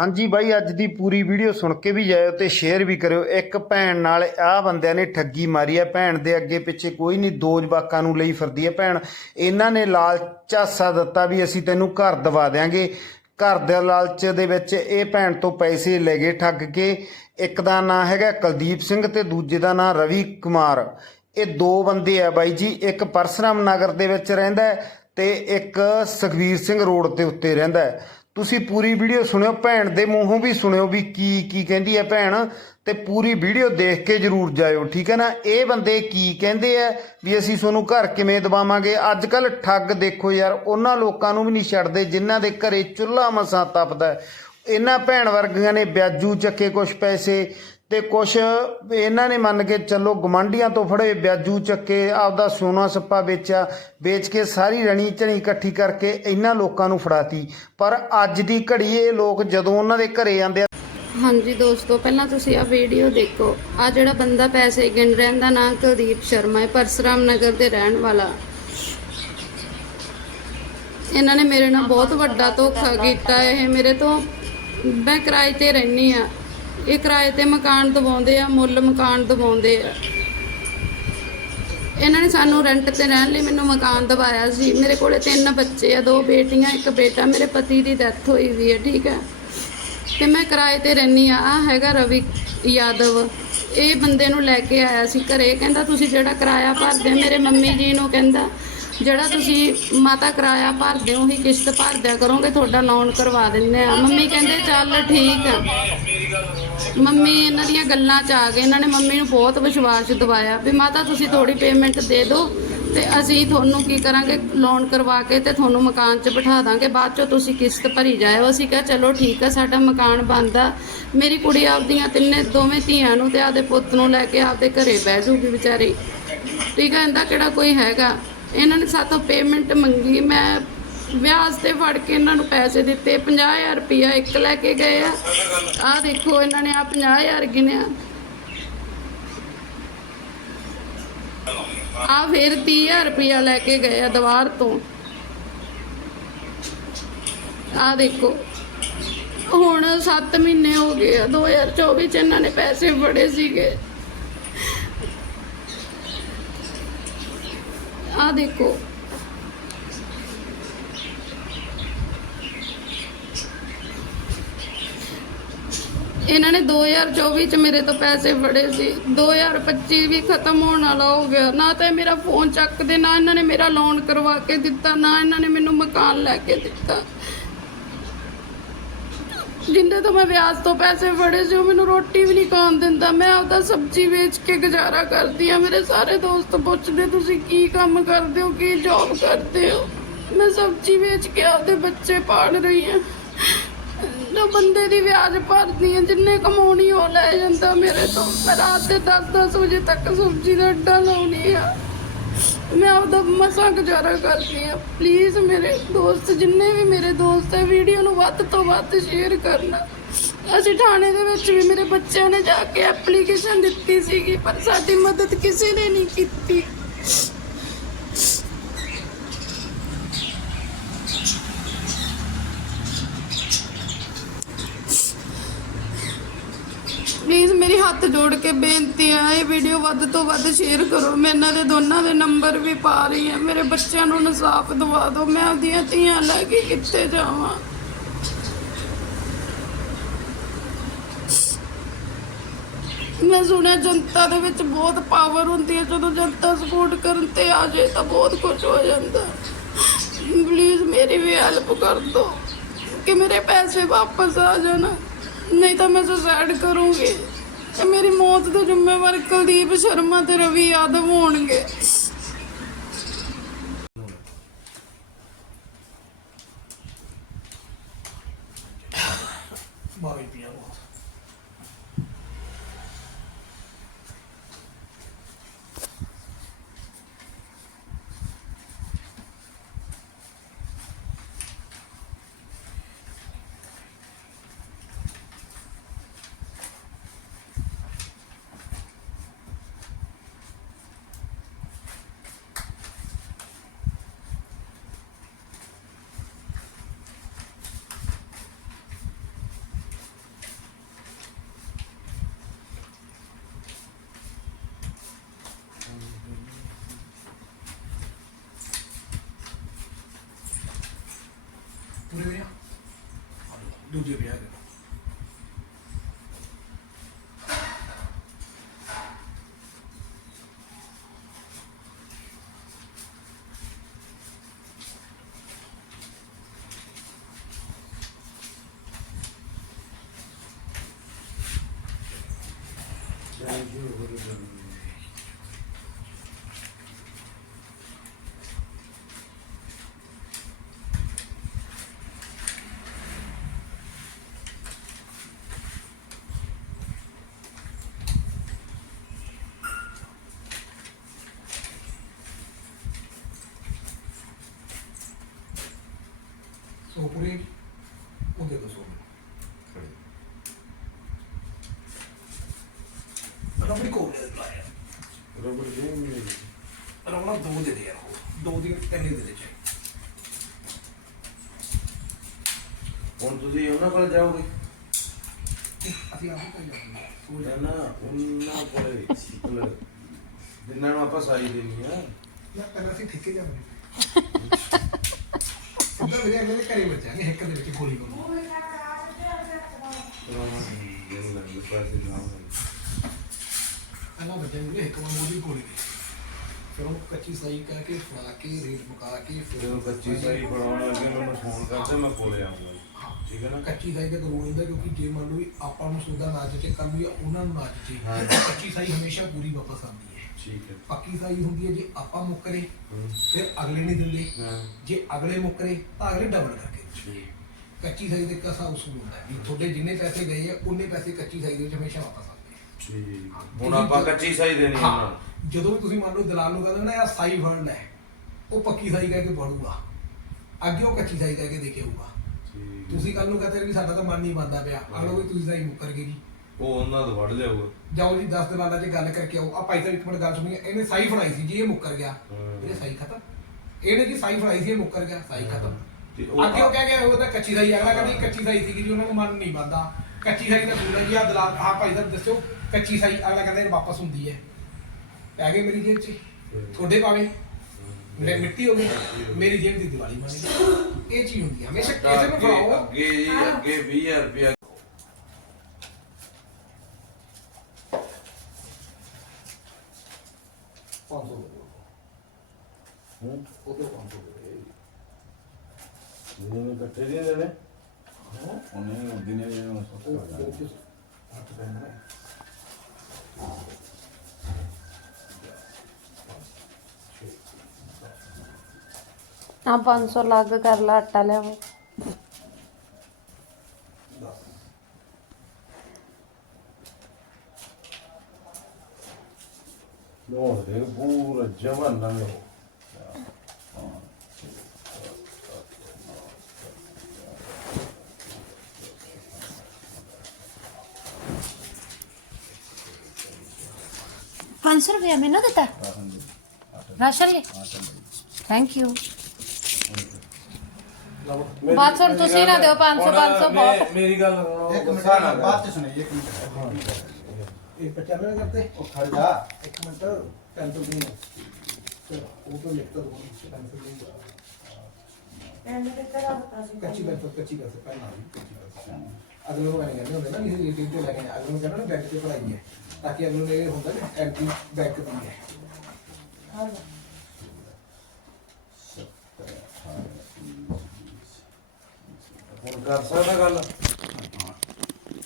ਹਾਂਜੀ ਬਾਈ, ਅੱਜ ਦੀ ਪੂਰੀ ਵੀਡੀਓ ਸੁਣ ਕੇ ਵੀ ਜਾਇਓ ਤੇ ਸ਼ੇਅਰ ਵੀ ਕਰਿਓ। ਇੱਕ ਭੈਣ ਨਾਲ ਆਹ ਬੰਦਿਆਂ ਨੇ ਠੱਗੀ ਮਾਰੀ ਹੈ। ਭੈਣ ਦੇ ਅੱਗੇ ਪਿੱਛੇ ਕੋਈ ਨਹੀਂ, ਦੋ ਜਵਾਕਾਂ ਨੂੰ ਲਈ ਫਿਰਦੀ ਹੈ ਭੈਣ। ਇਹਨਾਂ ਨੇ ਲਾਲਚਾਸਾ ਦਿੱਤਾ ਵੀ ਅਸੀਂ ਤੈਨੂੰ ਘਰ ਦਵਾ ਦਿਆਂਗੇ। ਘਰ ਦੇ ਲਾਲਚ ਦੇ ਵਿੱਚ ਇਹ ਭੈਣ ਤੋਂ ਪੈਸੇ ਲੈ ਗਏ, ਠੱਗ ਕੇ। ਇੱਕ ਦਾ ਨਾਂ ਹੈਗਾ ਕੁਲਦੀਪ ਸਿੰਘ ਤੇ ਦੂਜੇ ਦਾ ਨਾਂ ਰਵੀ ਕੁਮਾਰ। ਇਹ ਦੋ ਬੰਦੇ ਆ ਬਾਈ ਜੀ। ਇੱਕ ਪਰਸਰਾਮ ਨਗਰ ਦੇ ਵਿੱਚ ਰਹਿੰਦਾ ਹੈ ਤੇ ਇੱਕ ਸੁਖਵੀਰ ਸਿੰਘ ਰੋਡ ਦੇ ਉੱਤੇ ਰਹਿੰਦਾ ਤੁਸੀਂ ਪੂਰੀ ਵੀਡੀਓ ਸੁਣਿਓ, ਭੈਣ ਦੇ ਮੂੰਹੋਂ ਵੀ ਸੁਣਿਓ ਵੀ ਕੀ ਕੀ ਕਹਿੰਦੀ ਹੈ ਭੈਣ, ਤੇ ਪੂਰੀ ਵੀਡੀਓ ਦੇਖ ਕੇ ਜਰੂਰ ਜਾਇਓ, ਠੀਕ ਹੈ ਨਾ? ਇਹ ਬੰਦੇ ਕੀ ਕਹਿੰਦੇ ਆ ਵੀ ਅਸੀਂ ਤੁਹਾਨੂੰ ਘਰ ਕਿਵੇਂ ਦਵਾਵਾਂਗੇ ਅੱਜ ਕੱਲ ਠੱਗ ਦੇਖੋ ਯਾਰ, ਉਹਨਾਂ ਲੋਕਾਂ ਨੂੰ ਵੀ ਨਹੀਂ ਛੱਡਦੇ ਜਿਨ੍ਹਾਂ ਦੇ ਘਰੇ ਚੁੱਲ੍ਹਾ ਮਸਾਂ ਤਪਦਾ ਇਹਨਾਂ ਭੈਣ ਵਰਗੀਆਂ ਨੇ ਵਿਆਜੂ ਚੱਕੇ ਕੁਝ ਪੈਸੇ ਤੇ ਕੁਝ ਇਹਨਾਂ ਨੇ ਮੰਨ ਕੇ ਚੱਲੋ ਗਮੰਡੀਆਂ ਤੋਂ ਫੜੇ ਵਿਆਜੂ ਚੱਕੇ, ਆਪਦਾ ਸੋਨਾ ਸੱਪਾ ਵੇਚਿਆ, ਵੇਚ ਕੇ ਸਾਰੀ ਰਣੀ ਚਣੀ ਇਕੱਠੀ ਕਰਕੇ ਇਹਨਾਂ ਲੋਕਾਂ ਨੂੰ ਫੜਾਤੀ। ਪਰ ਅੱਜ ਦੀ ਘੜੀ ਇਹ ਲੋਕ ਜਦੋਂ ਉਹਨਾਂ ਦੇ ਘਰੇ ਜਾਂਦੇ ਆ ਹਾਂਜੀ ਦੋਸਤੋ, ਪਹਿਲਾਂ ਤੁਸੀਂ ਆ ਵੀਡੀਓ ਦੇਖੋ। ਆ ਜਿਹੜਾ ਬੰਦਾ ਪੈਸੇ ਗਿਣ ਰਿਹਾ ਦਾ ਨਾਮ ਕੁਲਦੀਪ ਸ਼ਰਮਾ ਹੈ, ਪਰਸਰਾਮ ਨਗਰ ਦੇ ਰਹਿਣ ਵਾਲਾ। ਇਹਨਾਂ ਨੇ ਮੇਰੇ ਨਾਲ ਬਹੁਤ ਵੱਡਾ ਧੋਖਾ ਕੀਤਾ ਇਹ ਮੇਰੇ ਤੋਂ ਮੈਂ ਕਿਰਾਏ ਤੇ ਰਹਿਨੀ ਆ ਇਹ ਕਿਰਾਏ ਤੇ ਮਕਾਨ ਦਵਾਉਂਦੇ ਆ, ਮੁੱਲ ਮਕਾਨ ਦਵਾਉਂਦੇ ਆ। ਇਹਨਾਂ ਨੇ ਸਾਨੂੰ ਰੈਂਟ ਤੇ ਰਹਿਣ ਲਈ ਮੈਨੂੰ ਮਕਾਨ ਦਵਾਇਆ ਸੀ। ਮੇਰੇ ਕੋਲੇ ਤਿੰਨ ਬੱਚੇ ਆ, ਦੋ ਬੇਟੀਆਂ, ਇੱਕ ਬੇਟਾ। ਮੇਰੇ ਪਤੀ ਦੀ ਡੈਥ ਹੋਈ ਵੀ ਹੈ ਠੀਕ ਹੈ ਤੇ ਮੈਂ ਕਿਰਾਏ ਤੇ ਰਹਿਨੀ ਆ। ਆ ਹੈਗਾ ਰਵੀ ਯਾਦਵ। ਇਹ ਬੰਦੇ ਨੂੰ ਲੈ ਕੇ ਆਇਆ ਸੀ ਘਰੇ। ਕਹਿੰਦਾ, ਤੁਸੀਂ ਜਿਹੜਾ ਕਿਰਾਇਆ ਭਰਦੇ ਮੇਰੇ ਮੰਮੀ ਜੀ ਨੂੰ ਕਹਿੰਦਾ, ਜਿਹੜਾ ਤੁਸੀਂ ਮਾਤਾ ਕਿਰਾਇਆ ਭਰਦੇ ਹੋ, ਉਹੀ ਕਿਸ਼ਤ ਭਰਦਿਆ ਕਰੋਗੇ, ਤੁਹਾਡਾ ਲੋਨ ਕਰਵਾ ਦਿੰਨੇ ਆ। ਮੰਮੀ ਕਹਿੰਦੇ, ਚੱਲ ਠੀਕ ਆ। ਮੰਮੀ, ਇਹਨਾਂ ਦੀਆਂ ਗੱਲਾਂ 'ਚ ਆ ਗਏ। ਇਹਨਾਂ ਨੇ ਮੰਮੀ ਨੂੰ ਬਹੁਤ ਵਿਸ਼ਵਾਸ ਦਿਵਾਇਆ ਵੀ ਮਾਤਾ, ਤੁਸੀਂ ਥੋੜੀ ਪੇਮੈਂਟ ਦੇ ਦਿਓ ਤੇ ਅਸੀਂ ਤੁਹਾਨੂੰ ਕੀ ਕਰਾਂਗੇ? ਲੋਨ ਕਰਵਾ ਕੇ ਤੇ ਤੁਹਾਨੂੰ ਮਕਾਨ 'ਚ ਬਿਠਾ ਦਾਂਗੇ। ਬਾਅਦ 'ਚੋਂ ਤੁਸੀਂ ਕਿਸ਼ਤ ਭਰੀ ਜਾਇਓ। ਅਸੀਂ ਕਿਹਾ, ਚਲੋ ਠੀਕ ਆ, ਸਾਡਾ ਮਕਾਨ ਬਣਦਾ। ਮੇਰੀ ਕੁੜੀ ਆਪਦੀਆਂ ਤਿੰਨੇ, ਦੋਵੇਂ ਧੀਆਂ ਨੂੰ ਤੇ ਆਪਦੇ ਪੁੱਤ ਨੂੰ ਲੈ ਕੇ ਆਪਦੇ ਘਰੇ ਬਹਿ ਜੂਗੀ ਵਿਚਾਰੀ। ਠੀਕ ਆ, ਇਹਦਾ ਕਿਹੜਾ ਕੋਈ ਹੈਗਾ? ਇਹਨਾਂ ਨੇ ਸਾਤੋਂ ਪੇਮੈਂਟ ਮੰਗੀ। ਮੈਂ ਵਿਆਜ ਤੇ ਫੜ ਕੇ ਇਹਨਾਂ ਨੂੰ ਪੈਸੇ ਦਿੱਤੇ 50000 ਰੁਪਇਆ ਇੱਕ ਲੈ ਕੇ ਗਏ ਆ। ਆਹ ਦੇਖੋ, ਇਹਨਾਂ ਨੇ ਆ 50000 ਗਿਣਿਆ। ਆ ਫਿਰ 30000 ਰੁਪਇਆ ਲੈ ਕੇ ਗਏ ਆ ਦੀਵਾਰ ਤੋਂ। ਆ ਦੇਖੋ, ਹੁਣ 7 ਮਹੀਨੇ ਹੋ ਗਏ ਆ 2024 ਚ ਇਹਨਾਂ ਨੇ ਪੈਸੇ ਫੜੇ ਸੀਗੇ। ਆ ਦੇਖੋ ਇਹਨਾਂ ਨੇ 2024 ਚ ਮੇਰੇ ਤੋਂ ਪੈਸੇ ਫੜੇ ਸੀ। 2025 ਵੀ ਖਤਮ ਹੋਣ ਵਾਲਾ ਹੋ ਗਿਆ। ਨਾ ਤਾਂ ਇਹ ਮੇਰਾ ਫੋਨ ਚੱਕਦੇ, ਨਾ ਇਹਨਾਂ ਨੇ ਮੇਰਾ ਲੋਨ ਕਰਵਾ ਕੇ ਦਿੱਤਾ, ਨਾ ਇਹਨਾਂ ਨੇ ਮੈਨੂੰ ਮਕਾਨ ਲੈ ਕੇ ਦਿੱਤਾ। ਜਿੰਦੇ ਤੋਂ ਮੈਂ ਵਿਆਜ ਤੋਂ ਪੈਸੇ ਫੜੇ ਸੀ, ਉਹ ਮੈਨੂੰ ਰੋਟੀ ਵੀ ਨਹੀਂ ਖਾਣ ਦਿੰਦਾ। ਮੈਂ ਆਪਦਾ ਸਬਜ਼ੀ ਵੇਚ ਕੇ ਗੁਜ਼ਾਰਾ ਕਰਦੀ ਆ ਮੇਰੇ ਸਾਰੇ ਦੋਸਤ ਪੁੱਛਦੇ, ਤੁਸੀਂ ਕੀ ਕੰਮ ਕਰਦੇ ਹੋ? ਕੀ ਜੌਬ ਕਰਦੇ ਹੋ? ਮੈਂ ਸਬਜ਼ੀ ਵੇਚ ਕੇ ਆਪਦੇ ਬੱਚੇ ਪਾਲ ਰਹੀ ਹਾਂ। ਜੋ ਬੰਦੇ ਦੀ ਵਿਆਜ ਭਰਦੀ ਆ, ਜਿੰਨੇ ਕਮਾਉਣੀ ਉਹ ਲੈ ਜਾਂਦਾ ਮੇਰੇ ਤੋਂ। ਮੈਂ ਰਾਤ ਦੇ 10-10 ਵਜੇ ਤੱਕ ਸਬਜ਼ੀ ਦਾ ਅੱਡਾ ਲਾਉਣੀ ਆ। ਮੈਂ ਆਪਦਾ ਮਸਾਂ ਗੁਜ਼ਾਰਾ ਕਰਦੀ ਆ। ਪਲੀਜ਼ ਮੇਰੇ ਦੋਸਤ, ਜਿੰਨੇ ਵੀ ਮੇਰੇ ਦੋਸਤ ਹੈ ਵੀਡੀਓ ਨੂੰ ਵੱਧ ਤੋਂ ਵੱਧ ਸ਼ੇਅਰ ਕਰਨਾ। ਅਸੀਂ ਥਾਣੇ ਦੇ ਵਿੱਚ ਵੀ ਮੇਰੇ ਬੱਚਿਆਂ ਨੇ ਜਾ ਕੇ ਐਪਲੀਕੇਸ਼ਨ ਦਿੱਤੀ ਸੀਗੀ, ਪਰ ਸਾਡੀ ਮਦਦ ਕਿਸੇ ਨੇ ਨਹੀਂ ਕੀਤੀ ਪਲੀਜ਼ ਮੇਰੀ ਹੱਥ ਜੋੜ ਕੇ ਬੇਨਤੀ ਆ, ਇਹ ਵੀਡੀਓ ਵੱਧ ਤੋਂ ਵੱਧ ਸ਼ੇਅਰ ਕਰੋ। ਮੈਂ ਇਹਨਾਂ ਦੇ ਦੋਨਾਂ ਦੇ ਨੰਬਰ ਵੀ ਪਾ ਰਹੀ ਹਾਂ। ਮੇਰੇ ਬੱਚਿਆਂ ਨੂੰ ਇਨਸਾਫ ਦਿਵਾ ਦਿਓ। ਮੈਂ ਆਪਦੀਆਂ ਧੀਆਂ ਲੈ ਕੇ ਕਿੱਥੇ ਜਾਵਾਂ? ਮੈਂ ਸੁਣਿਆ ਜਨਤਾ ਦੇ ਵਿੱਚ ਬਹੁਤ ਪਾਵਰ ਹੁੰਦੀ ਹੈ। ਜਦੋਂ ਜਨਤਾ ਸਪੋਰਟ ਕਰਨ ਤੇ ਆ ਜਾਏ ਤਾਂ ਬਹੁਤ ਕੁਝ ਹੋ ਜਾਂਦਾ। ਪਲੀਜ਼ ਮੇਰੀ ਵੀ ਹੈਲਪ ਕਰ ਦਿਓ ਕਿ ਮੇਰੇ ਪੈਸੇ ਵਾਪਸ ਆ ਜਾਣ। ਨਹੀਂ ਤਾਂ ਮੈਂ ਸੁਸਾਈਡ ਕਰੂੰਗੀ। ਮੇਰੀ ਮੌਤ ਦੇ ਜ਼ਿੰਮੇਵਾਰ ਕੁਲਦੀਪ ਸ਼ਰਮਾ ਤੇ ਰਵੀ ਯਾਦਵ ਹੋਣਗੇ। ਦੂਜੇ ਵਿਆਹ ਦੇ ਸੋ ਪੂਰੇ ਉਹਦੇ ਦੋ ਸੋ ਰਬੜੀ ਕੋਲ ਦੇ ਪਾਇਆ ਰਬੜ ਦੇ ਮੇਰੇ ਰਬੜਾ ਦੋ ਦੇ ਦੇ ਯਾਰ ਉਹ। ਦੋ ਦੀ ਤਿੰਨ ਦੇ ਦੇ ਹੁਣ ਤੁਸੀਂ ਉਹਨਾਂ ਕੋਲ ਜਾਓਗੇ ਅਸੀਂ ਆਪ ਕਰ ਜਾਂਦੇ ਸੋ ਜਾ ਨਾ ਉਹਨਾਂ ਕੋਲੇ ਕੋਲੇ ਜਿੰਨਾਂ ਨੂੰ ਆਪਾਂ ਸਾਈ ਦੇਣੀ ਆ ਨਾ ਪਹਿਲਾਂ ਅਸੀਂ ਠੇਕੇ ਜਾਂਦੇ ਸਿੱਧਾ ਮੇਰੇ ਅਗਲੇ ਦੇ ਘਰੇ ਬਚਾਂਗੇ ਇੱਕ ਦੇ ਵਿੱਚ ਗੋਲੀ ਕੋਲ ਲੱਗ ਪੈਸੇ ਨਾ ਪਹਿਲਾਂ ਇੱਕ ਵਾਰ ਮੋਦੀ ਗੋਲੀ ਦੀ ਫਿਰ ਉਹ ਕੱਚੀ ਸਾਈ ਕਹਿ ਕੇ ਫੜਾ ਕੇ ਰੇਟ ਮੁਕਾ ਕੇ ਫਿਰ ਜਦੋਂ ਕੱਚੀ ਸਾਈ ਬਣਾਉਣ ਲੱਗੇ ਮੈਨੂੰ ਫੋਨ ਕਰਦੇ ਮੈਂ ਕੋਲੇ ਆਉਂਗਾ। ਠੀਕ ਹੈ ਨਾ? ਕੱਚੀ ਸਾਈ ਦਾ ਕਾਨੂੰਨ ਹੁੰਦਾ ਕਿਉਂਕਿ ਜੇ ਮੰਨ ਲਓ ਵੀ ਆਪਾਂ ਨੂੰ ਸੌਦਾ ਨਾ ਜਚੇ ਕੱਲ ਨੂੰ ਉਹਨਾਂ ਨੂੰ ਨਾ ਜਚੇ। ਕੱਚੀ ਸਾਈ ਹਮੇਸ਼ਾ ਪੂਰੀ ਵਾਪਸ ਆਉਂਦੀ ਹੈ ਠੀਕ ਹੈ। ਪੱਕੀ ਸਾਈ ਹੁੰਦੀ ਹੈ ਜੇ ਆਪਾਂ ਮੁੱਕਰੇ ਹੂੰ। ਫਿਰ ਅਗਲੇ ਨਹੀਂ ਦਿੰਦੇ। ਹਾਂ। ਜੇ ਅਗਲੇ ਮੁੱਕਰੇ ਤਾਂ ਅਗਲੇ ਡਬਲ ਕਰਕੇ ਦਿੰਦੇ। ਠੀਕ। ਕੱਚੀ ਸਾਈ ਦੇ ਕਸਾ ਉਸੂਲ ਹੁੰਦਾ ਹੈ। ਵੀ ਤੁਹਾਡੇ ਜਿੰਨੇ ਪੈਸੇ ਗਏ ਆ ਉਹਨੇ ਪੈਸੇ ਕੱਚੀ ਸਾਈ ਦੇ ਵਿੱਚ ਹਮੇਸ਼ਾ ਵਾਪਸ ਆਉਂਦੇ ਆ ਠੀਕ। ਹੁਣ ਆਪਾਂ ਕੱਚੀ ਸਾਈ ਦੇਣੀ ਉਹਨਾਂ ਹਾਂ। ਜਦੋਂ ਵੀ ਤੁਸੀਂ ਮੰਨ ਲਓ ਦਲਾਲ ਨੂੰ ਕਹਿੰਦੇ ਨਾ ਯਾਰ ਸਾਈ ਫੜ ਲੈ। ਉਹ ਪੱਕੀ ਸਾਈ ਕਹਿ ਕੇ ਪੜੂਗਾ ਅੱਗੇ ਉਹ ਕੱਚੀ ਸਾਈ ਕਹਿ ਕੇ ਦੇ ਕੇ ਆਊਗਾ। ਠੀਕ ਹੈ। ਤੁਸੀਂ ਕੱਲ ਨੂੰ ਕਹਤੇ ਵੀ ਸਾਡਾ ਤਾਂ ਮਨ ਨਹੀਂ ਮੰਨਦਾ ਪਿਆ। ਆਲੋ ਵੀ ਤੁਸੀਂ ਸਾਈ ਮੁੱਕਰ ਗਏ ਜੀ। ਉਹ ਉਹਨਾਂ ਤੋਂ ਵੜ ਲਿਆਊਗਾ। ਜਾਓ ਜੀ 10 ਦਲਾਲਾਂ 'ਚ ਗੱਲ ਕਰਕੇ ਆਓ। ਆ ਭਾਈ ਸਾਹਿਬ ਇੱਕ ਮਿੰਟ ਗੱਲ ਸੁਣੀਏ। ਇਹਨੇ ਸਾਈ ਫੜਾਈ ਸੀ ਜੀ ਇਹ ਮੁੱਕਰ ਗਿਆ। ਹਮ। ਇਹ ਸਾਈ ਖਤਮ। ਇਹਨੇ ਜੀ ਸਾਈ ਫੜਾਈ ਸੀ ਇਹ ਮੁੱਕਰ ਗਿਆ। ਸਾਈ ਖਤਮ। ਤੇ ਉਹ ਅੱਗੇ ਉਹ ਕਹਿ ਗਿਆ ਉਹ ਤਾਂ ਕੱਚੀ ਸਾਈ ਅਗਲਾ ਕਹਿੰਦੀ ਕੱਚੀ ਸਾਈ ਸੀਗੀ ਜੀ ਉਹਨਾਂ ਨੂੰ ਮਨ ਨਹੀਂ ਮੰਨਦਾ ਕੱਚੀ ਸਾਈ ਦਾ ਹੈ ਜੀ ਆ ਦਲਾਲ ਹਾਂ ਭਾਈ ਸਾਹਿਬ ਦੱਸੋ ਕੱਚੀ ਸਾਈ ਅਗਲਾ ਕਹਿੰਦਾ ਇਹ ਵਾਪਸ ਹੁੰਦੀ ਹੈ। ਪੈ ਗਏ ਮੇਰੀ ਜੇਬ 'ਚ। ਤੁਹਾਡੇ ਪਾਵੇ ਮੈਂ ਮਿੱਟੀ ਹੋ ਗਈ। ਮੇਰੀ ਜੇਬ ਦੀ ਦੀਵਾਲੀ ਬਣ। ਗਈ ਇਹ ਚੀਜ਼ ਹੁੰਦੀ ਹੈ ਹਮੇਸ਼ਾ ਕਿਸੇ ਨੂੰ ਫੜਾਓ। ਅੱਗੇ ਜੀ ਅੱਗੇ 20000 ਰੁਪਇਆ ਪੰਜ ਸੌ ਹੂੰ ਉਹ ਤੋਂ ਪੰਜ ਸੌ ਦੇ ਜਿਹਨੇ ਇਕੱਠੇ ਦੇ ਦੇਣੇ ਉਹਨੇ ਦਿਨੇ ਜਿਹਨੂੰ ਸੁੱਤ ਉਹ ਕਰ ਦੇ ਕੇ ਹੱਥ ਪੈਣਾ ਹੈ ਹਾਂ 500 ਲੱਗ ਕਰ ਲਾ ਆਟਾ ਲਿਆਓ ਲੋੜ ਦੇ ਪੂਰਾ ਜਵਾਨ ਨਵੇਂ ਪੰਜ ਸੌ ਰੁਪਇਆ ਮੈਨੂੰ ਦਿੱਤਾ ਰਾਸ਼ਨ ਲਈ ਥੈਂਕ ਯੂ ਬਸ ਹੁਣ ਤੁਸੀਂ ਨਾ ਦਿਓ 500 500 ਬਹੁਤ ਮੇਰੀ ਗੱਲ ਸੁਣੋ ਇੱਕ ਮਿੰਟ ਗੁੱਸਾ ਨਾ ਕਰ। ਬਾਅਦ ਚ ਸੁਣਾਈ ਇੱਕ ਮਿੰਟ ਇਹ 95 ਕਰਤੇ ਉਹ ਖੜ ਜਾ ਇੱਕ ਮਿੰਟ ਪੈਨਸਲ ਨਹੀਂ ਹੈ ਚਲੋ, ਉਹ ਤੋਂ ਲਿਖ ਤਾ ਦੋ ਪੈਨਸਲ ਨਹੀਂ ਕੱਚੀ ਪੈਨਸਲ ਕੱਚੀ ਪੈਨਸਲ ਪੈਨ ਆ ਗਈ ਕੱਚੀ ਪੈਨਸਲ ਅਗਲੇ ਨੂੰ ਐਂ ਕਹਿੰਦੇ ਹੁੰਦੇ ਨਾ ਵੀ ਇਹ ਟੀਮ ਤੇ ਕੇ। ਅਗਲੇ ਨੂੰ ਹੈ ਹੁੰਦਾ ਨਾ ਐਂਟੀ ਬੈਂਕ ਦੀ ਹੈ ਹੁਣ ਕਰ ਸਕਦਾ ਗੱਲ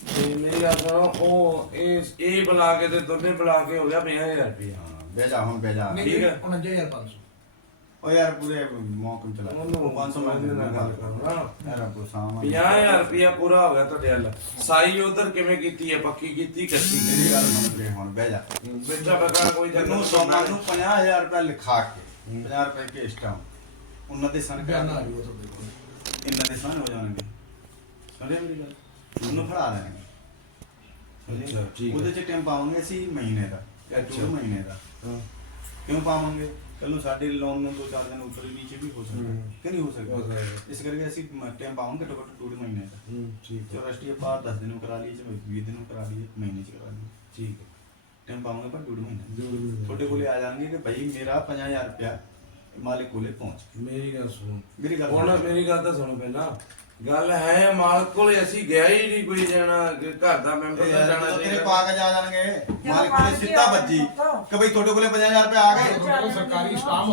ਤੇ ਮੇਰੀ ਗੱਲ ਸੁਣੋ ਉਹ ਇਹ ਇਹ ਬੁਲਾ ਕੇ ਤੇ ਦੋਨੇ ਬੁਲਾ ਕੇ ਹੋ ਗਿਆ 50000 ਰੁਪਇਆ ਹਾਂ, ਬਹਿ ਜਾ ਹੁਣ ਬਹਿ ਜਾ ਨਹੀਂ ਠੀਕ ਹੈ। 49500 ਉਹ ਯਾਰ ਪੂਰੇ ਮੌਕਮ ਚਲਾ ਉਹਨੂੰ 500 ਮੈਂ ਉਹਦੇ ਨਾਲ ਗੱਲ ਕਰੂੰ ਕਰਨਾ ਯਾਰ ਆਪੋ ਸਾਮਾਨ 50000 ਰੁਪਇਆ ਪੂਰਾ ਹੋ ਗਿਆ ਤੁਹਾਡੇ ਹੱਲ ਸਾਈ ਉਧਰ ਕਿਵੇਂ ਕੀਤੀ ਹੈ? ਪੱਕੀ ਕੀਤੀ ਕੱਚੀ ਮੇਰੀ ਗੱਲ ਸਮਝ ਲੈ ਹੁਣ ਬਹਿ ਜਾ। ਬੱਚਾ ਬਕਾ ਕੋਈ ਤੈਨੂੰ ਸੋਮਾ ਨੂੰ 50000 ਰੁਪਏ ਲਿਖਾ ਕੇ 50 ਰੁਪਏ ਕੇ ਸਟਾਮ ਉਹਨਾਂ ਦੇ ਸਨ ਬਿਆਨ ਆ ਜਾਊਗਾ ਤੁਹਾਡੇ ਕੋਲ। ਇਹਨਾਂ ਦੇ ਸਨ ਹੋ ਜਾਣਗੇ। ਸਮਝਿਆ ਮੇਰੀ ਗੱਲ? ਉਹਨੂੰ ਫੜਾ ਦੇਣਗੇ। ਅੱਛਾ, ਠੀਕ ਹੈ। ਉਹਦੇ ਚ ਟਾਈਮ ਪਾਵਾਂਗੇ ਅਸੀਂ ਮਹੀਨੇ ਦਾ। ਜਾਂ ਅੱਛਾ। ਦੋ ਮਹੀਨੇ ਦਾ। ਹਾਂ। ਕਿਉਂ ਪਾਵਾਂਗੇ? ਕੱਲ ਨੂੰ ਸਾਡੇ ਲੋਨ ਨੂੰ ਦੋ ਚਾਰ ਦਿਨ ਉੱਪਰ ਨੀਚੇ ਵੀ ਹੋ ਸਕਦਾ। ਹੂੰ। ਕਿ ਨਹੀਂ ਹੋ ਹੋ ਸਕਦਾ। ਸਕਦਾ। ਇਸ ਕਰਕੇ ਅਸੀਂ ਟਾਈਮ ਪਾਵਾਂਗੇ ਘੱਟੋ ਘੱਟ ਡੂਢ ਮਹੀਨੇ ਦਾ। ਹੂੰ ਠੀਕ ਹੈ। ਚੌਰਾਸ਼ਟੀ ਆਪਾਂ 10 ਦਿਨ ਨੂੰ ਕਰਾ ਲਈਏ ਚਾਹੇ 20 ਦਿਨ ਨੂੰ ਕਰਾ ਲਈਏ ਮਹੀਨੇ ਚ ਕਰਾ ਲਈਏ। ਠੀਕ ਹੈ। ਟਾਈਮ ਪਾਵਾਂਗੇ ਪਰ ਡੂਢ ਮਹੀਨੇ। ਡੂਢ ਮਹੀਨੇ। ਤੁਹਾਡੇ ਕੋਲੇ ਆ ਜਾਣਗੇ ਕਿ ਭਾਈ ਮੇਰਾ 50000 ਰੁਪਇਆ ਮਾਲਿਕ ਕੋਲੇ ਪਹੁੰਚ ਮੇਰੀ ਗੱਲ ਸੁਣੋ। ਮੇਰੀ ਗੱਲ। ਮੇਰੀ ਗੱਲ ਤਾਂ ਸੁਣੋ ਪਹਿਲਾਂ। ਗੱਲ ਹੈ ਮਾਲਕ ਕੋਲੇ ਅਸੀਂ ਗਿਆ ਹੀ ਨਹੀਂ ਕੋਈ ਜਾਣਾ ਕਿ ਘਰ ਦਾ ਮੈਂਬਰ ਤਾਂ ਜਾਣਾ ਜਦੋਂ ਤੇਰੇ ਚਾਹੀਦਾ ਜਾ ਜਾਣਗੇ ਮਾਲਕ ਕੋਲੇ ਸਿੱਧਾ ਵੱਜੀ ਕਿ ਬਈ ਤੁਹਾਡੇ ਕੋਲੇ 50000 ਰੁਪਏ ਆ ਗਏ। ਸਰਕਾਰੀ ਸਟਾਫ